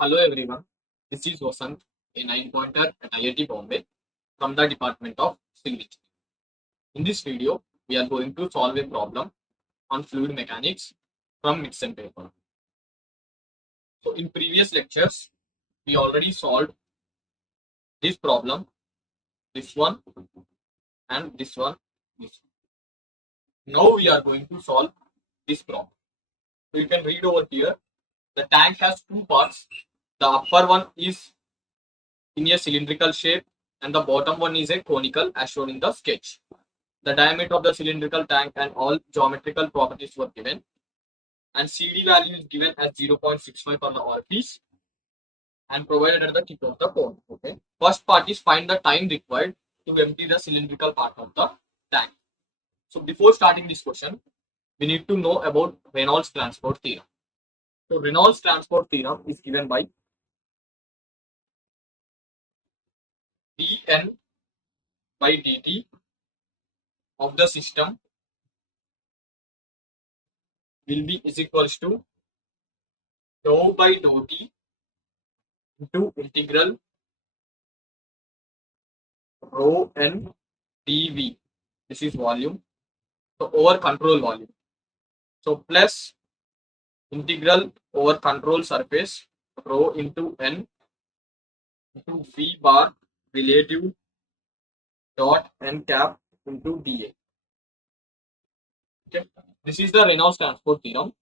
Hello everyone, this is Vasant, a 9-pointer at IIT Bombay from the Department of Civil Engineering. In this video, we are going to solve a problem on fluid mechanics from midsem paper. So in previous lectures, we already solved this problem, this one and this one, this one. Now we are going to solve this problem. So you can read over here, the tank has two parts. The upper one is in a cylindrical shape and the bottom one is a conical as shown in the sketch. The diameter of the cylindrical tank and all geometrical properties were given, and CD value is given as 0.65 for the orifice and provided at the tip of the cone. Okay. First part is find the time required to empty the cylindrical part of the tank. So before starting this question, we need to know about Reynolds transport theorem. So Reynolds transport theorem is given by dN by dt of the system will be is equals to dou by dou t into integral rho n dv. This is volume. So over control volume. So plus integral over control surface rho into n into v bar relative dot n cap into dA. Okay. This is the Reynolds transport theorem.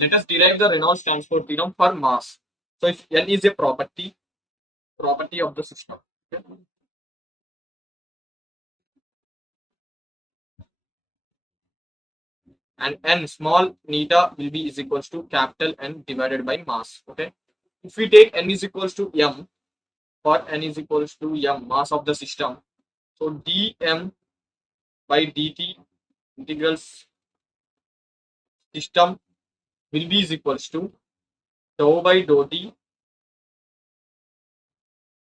Let us derive the Reynolds transport theorem for mass. So if n is a property of the system. Okay. And n small neta will be is equals to capital N divided by mass. Okay. If we take n is equals to m, for n is equals to m, mass of the system. So dm by dt integrals system will be is equals to dou by dou t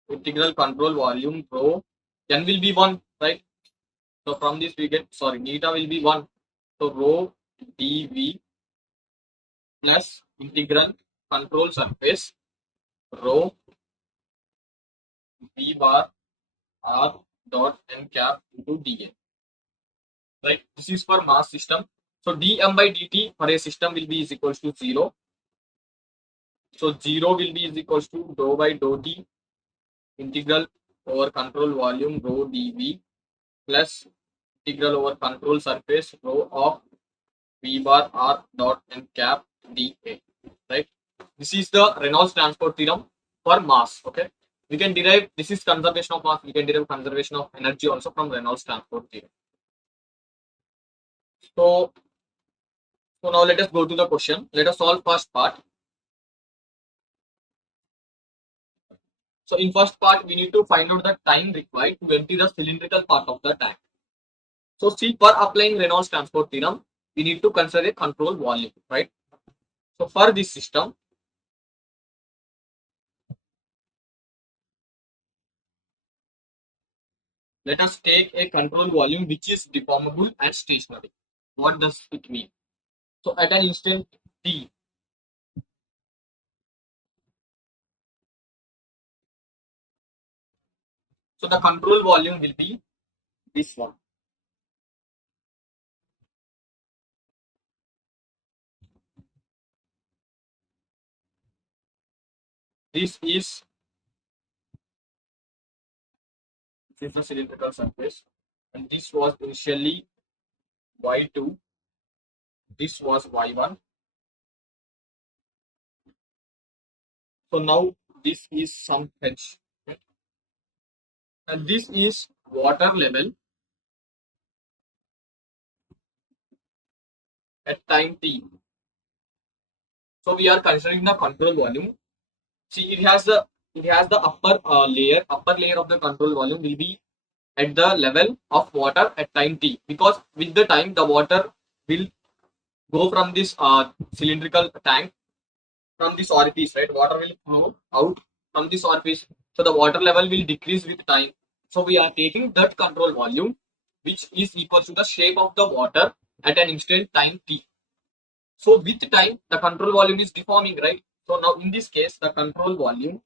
integral control volume rho. N will be 1, right? So from this we get, neta will be 1. So rho dv plus integral control surface rho v bar r dot n cap into dA. Right? This is for mass system. So dm by dt for a system will be is equals to 0. So 0 will be is equals to dou by dou t integral over control volume rho dv plus integral over control surface rho of v bar r dot n cap dA. Right? This is the Reynolds transport theorem for mass. Okay. We can derive, this is conservation of mass, we can derive conservation of energy also from Reynolds transport theorem. So now let us go to the question. Let us solve first part. So in first part, we need to find out the time required to empty the cylindrical part of the tank. So see, for applying Reynolds transport theorem, we need to consider a control volume, right? So for this system, let us take a control volume which is deformable and stationary. What does it mean? So at an instant t, so the control volume will be this one. This is the cylindrical surface, and this was initially y2, this was y1. So now this is some h, okay? And this is water level at time t. So we are considering the control volume. See, it has the upper layer of the control volume will be at the level of water at time t, because with the time the water will go from this cylindrical tank, from this orifice, right? Water will flow out from this orifice, so the water level will decrease with time. So we are taking that control volume which is equal to the shape of the water at an instant time t. So with time the control volume is deforming, right? So now in this case, the control volume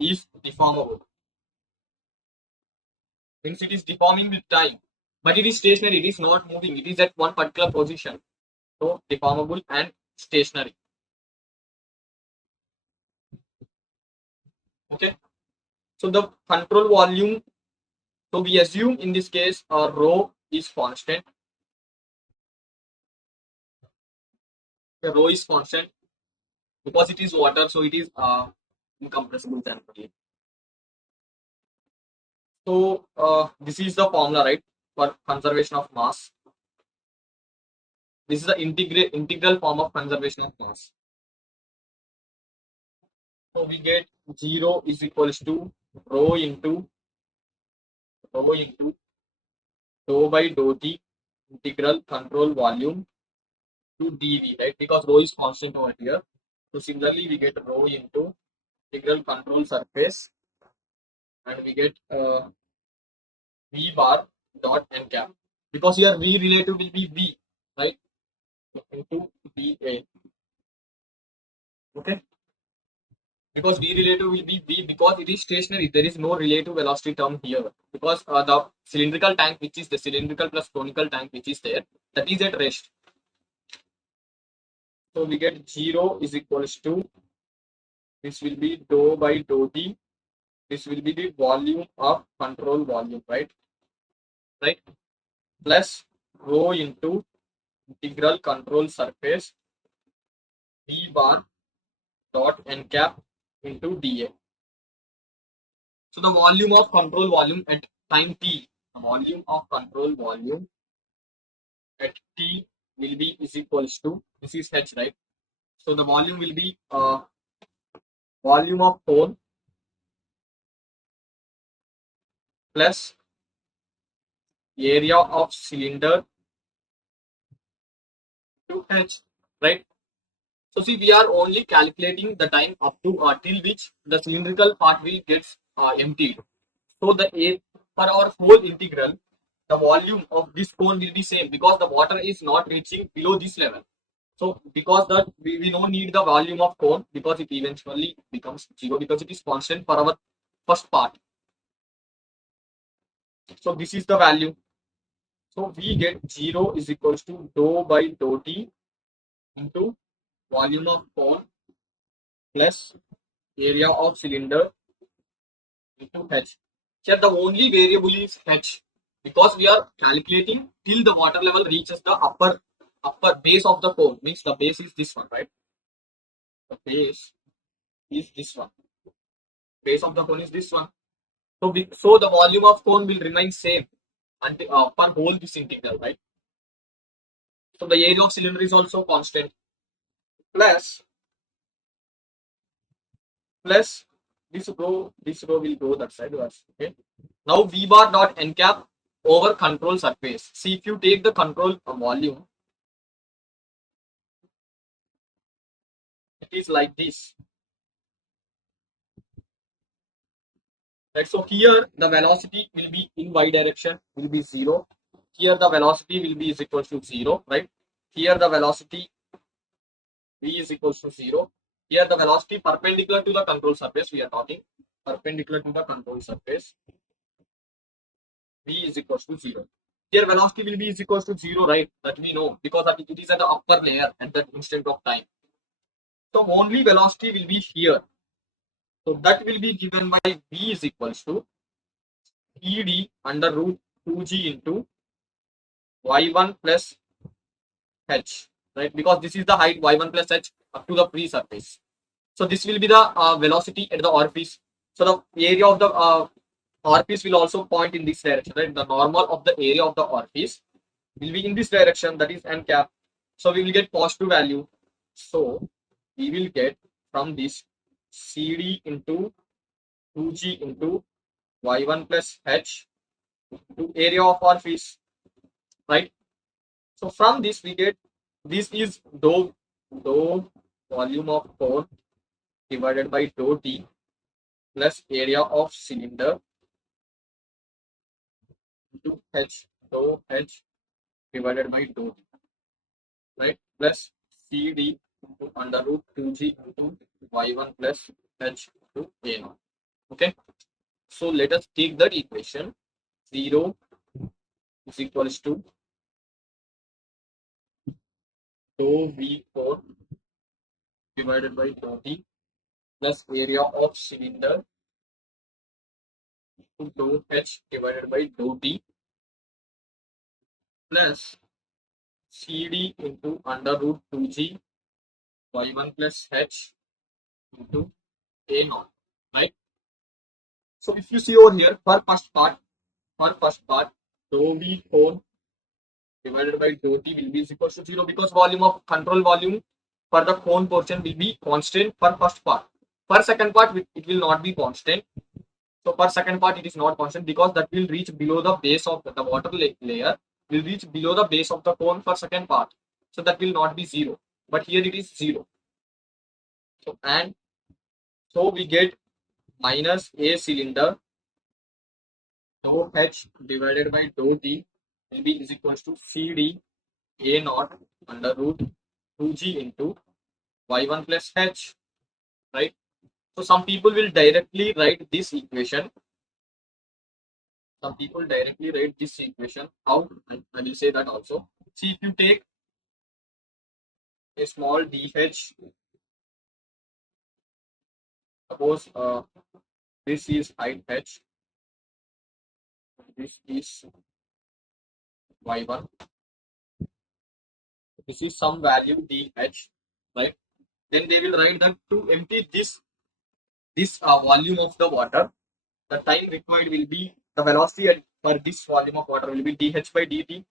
is deformable. Means it is deforming with time, but it is stationary. It is not moving. It is at one particular position. So deformable and stationary. Okay. So the control volume. So we assume in this case rho is constant. The rho is constant because it is water, so it is incompressible generally. So this is the formula, right, for conservation of mass. This is the integral form of conservation of mass. So we get 0 is equals to rho into dou by dou t integral control volume to dv, right? Because rho is constant over here. So similarly, we get rho into integral control surface, and we get v bar dot n cap. Because here v relative will be v, right? Into va. Okay. Because v relative will be v because it is stationary. There is no relative velocity term here. Because the cylindrical tank, which is the cylindrical plus conical tank, which is there, that is at rest. So we get 0 is equals to, this will be dou by dou t. This will be the volume of control volume, right? Right? Plus rho into integral control surface v bar dot n cap into dA. So the volume of control volume at time t, the volume of control volume at t will be is equals to, this is h, right? So the volume will be volume of cone plus area of cylinder to h, right? So see, we are only calculating the time up to till which the cylindrical part will get emptied. So the A for our whole integral, the volume of this cone will be same because the water is not reaching below this level. So because that we don't need the volume of cone because it eventually becomes 0 because it is constant for our first part. So this is the value. So we get 0 is equals to dou by dou t into volume of cone plus area of cylinder into h. Here the only variable is h because we are calculating till the water level reaches the upper base of the cone. Means the base is this one, right? The base is this one. Base of the cone is this one. So the volume of cone will remain same until for whole this integral, right? So the area of cylinder is also constant. Plus this row will go that side. Okay. Now v bar dot n cap over control surface. See, if you take the control volume, it is like this. Right. So here the velocity will be in y direction will be 0. Here the velocity will be is equal to 0. Right. Here the velocity v is equal to 0. Here the velocity perpendicular to the control surface. We are talking perpendicular to the control surface. V is equal to 0. Here velocity will be is equal to 0, right? That we know because it is at the upper layer at that instant of time. So only velocity will be here. So that will be given by V is equals to ED under root 2G into Y1 plus H, right? Because this is the height Y1 plus H up to the free surface. So this will be the velocity at the orifice. So the area of the orifice will also point in this direction, right? The normal of the area of the orifice will be in this direction, that is n cap. So we will get positive value. So we will get from this CD into 2G into Y1 plus H to area of orifice, right? So from this we get, this is dou volume of cone divided by dou T plus area of cylinder into H, dou H divided by dou t, right? Plus CD into under root 2g into y1 plus h into a0. Okay. So let us take that equation. 0 is equals to dou v4 divided by dou t plus area of cylinder to dou h divided by dou t plus CD into under root 2g y1 plus h into a0, right? So if you see over here, for first part, dou v4 divided by dou t will be is equals to 0 because volume of control volume for the cone portion will be constant for first part. For second part, it will not be constant. So for second part, it is not constant because that will reach below the base of the water layer, will reach below the base of the cone for second part. So that will not be 0. But here it is 0. So we get minus a cylinder dou h divided by dou t will be is equals to CD a naught under root 2g into y1 plus h, right? So some people will directly write this equation. Some people directly write this equation. How? I will say that also. See, if you take a small dh, suppose this is height h, this is y1, this is some value dh, right? Then they will write that to empty this volume of the water, the time required will be the velocity for this volume of water will be dh by dt.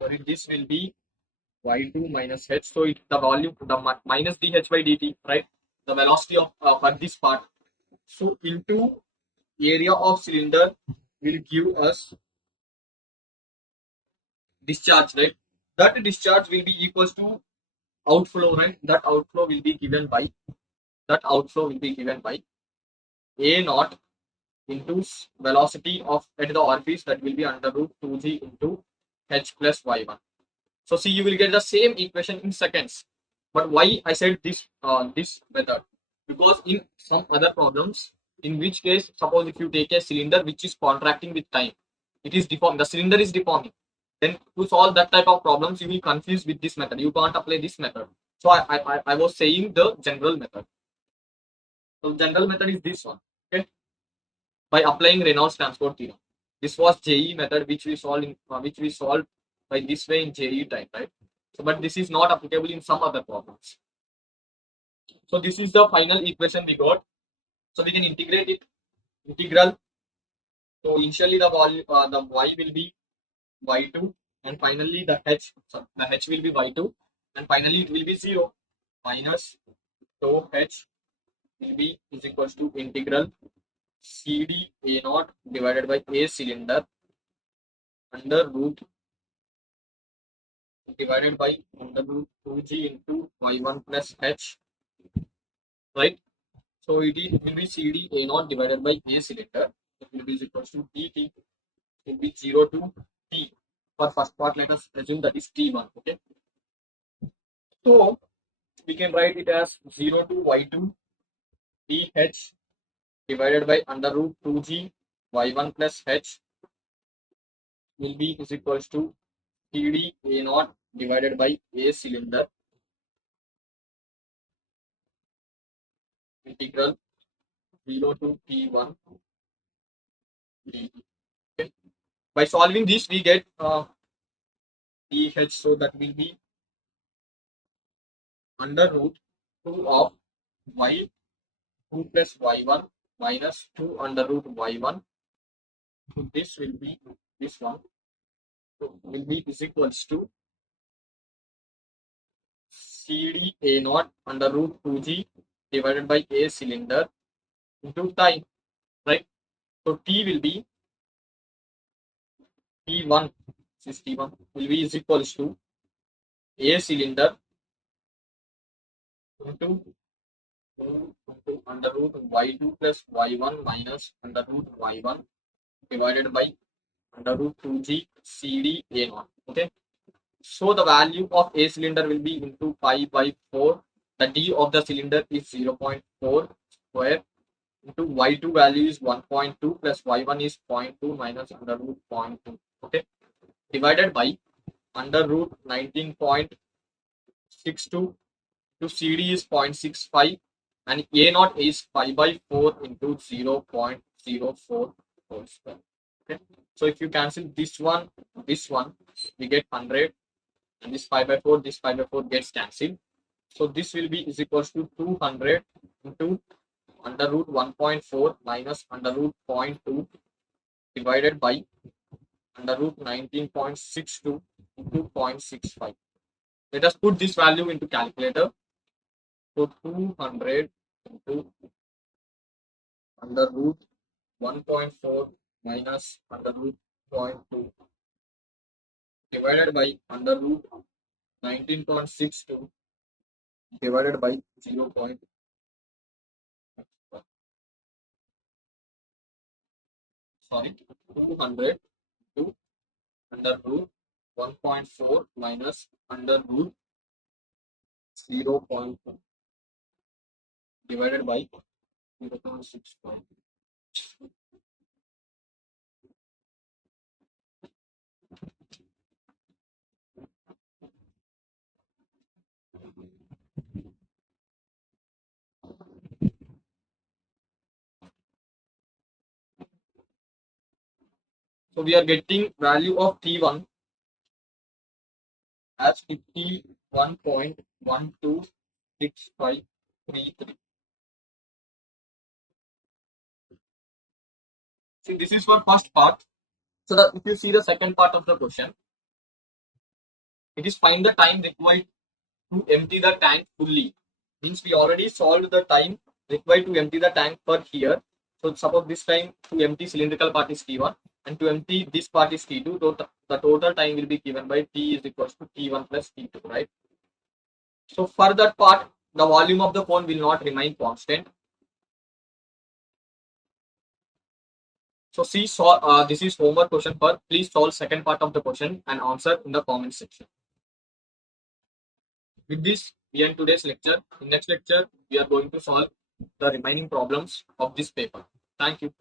Sorry, this will be y2 minus h. So it the volume minus dh by dt, right? The velocity of for this part. So into area of cylinder will give us discharge, right? That discharge will be equals to outflow, right? That outflow will be given by a naught into velocity of at the orifice, that will be under root 2g into h plus y1. So see, you will get the same equation in seconds. But why I said this method? Because in some other problems, in which case, suppose if you take a cylinder which is contracting with time, it is deformed. The cylinder is deforming. Then to solve that type of problems, you will confuse with this method. You can't apply this method. So I was saying the general method. So general method is this one. Okay, by applying Reynolds transport theorem. This was JE method which we solved by this way in JE time, right? So, but this is not applicable in some other problems. So this is the final equation we got. So we can integrate it. Integral. So initially the y will be y2, and finally the h will be y2, and finally it will be 0 minus tau h will be is equals to integral CD a naught divided by a cylinder under root divided by under root 2g into y1 plus h, right? So it will be CD a naught divided by a cylinder. It will be equals to dt. It will be 0 to t. For first part, let us assume that is t1. Okay. So we can write it as 0 to y2 dh divided by under root 2g y1 plus h will be is equals to CD a naught divided by a cylinder integral 0 to t1 dt. Okay. By solving this, we get dh, so that will be under root 2 of y2 plus y1 minus 2 under root y1. So this will be this one. So will be is equals to CD a naught under root 2g divided by a cylinder into time, right? So t will be t1. This is t1 will be is equals to a cylinder into under root y2 plus y1 minus under root y1 divided by under root 2g CD A0. Okay. So the value of A cylinder will be into pi by 4. The D of the cylinder is 0.4 square into y2 value is 1.2 plus y1 is 0.2 minus under root 0.2. Okay. Divided by under root 19.62 to CD is 0.65 and A0 is pi by 4 into 0.04 whole square. Okay. So if you cancel this one, we get 100 and this pi by 4, this pi by 4 gets cancelled. So this will be is equals to 200 into under root 1.4 minus under root 0.2 divided by under root 19.62 into 0.65. Let us put this value into calculator. So 200 into under root 1.4 minus under root 0.2 divided by under root 19.62 divided by 0. Sorry, 200 to under root 1.4 minus under root 0.2 divided by 0.6. So we are getting value of T1 as 51.126533. See, this is for first part. So that if you see the second part of the question, it is find the time required to empty the tank fully. Means we already solved the time required to empty the tank per here. So suppose this time to empty cylindrical part is T1 and to empty this part is T2. So the total time will be given by T is equals to T1 plus T2, right? So for that part, the volume of the cone will not remain constant. So see, this is homework question for. Please solve second part of the question and answer in the comment section. With this, we end today's lecture. In next lecture, we are going to solve the remaining problems of this paper. Thank you.